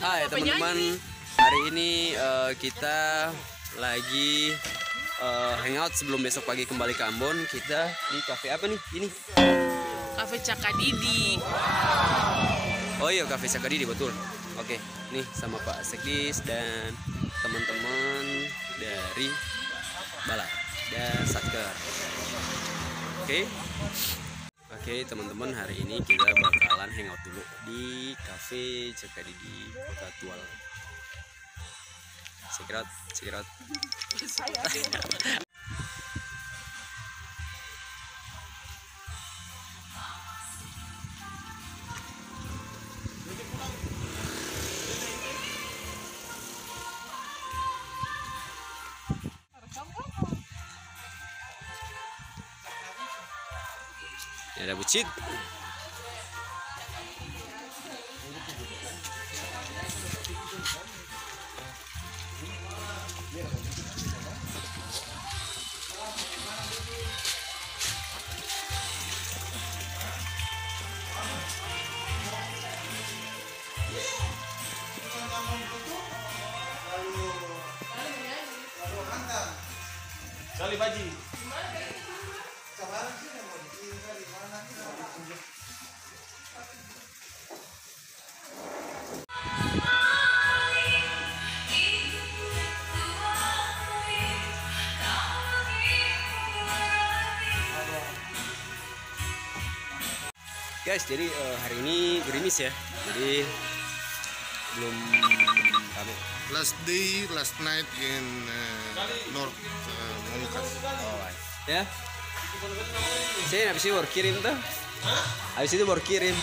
Hai teman-teman, hari ini kita lagi hangout sebelum besok pagi kembali ke Ambon. Kita di kafe apa nih? Ini Kafe Cakadidi. Oh iya, kafe Cakadidi, betul. Oke, nih sama Pak Sekdis dan teman-teman dari Balai dan Satker. Oke teman-teman, hari ini kita bakalan hangout dulu di kafe Cakadidi Kota Tual. Cekirat. Ini ada bucit. Kali baji. Guys, jadi hari ini gerimis ya. Jadi belum kami. Last night in North Molucas. Ya. Saya habis itu baru kirim tuh. Habis itu baru kirim.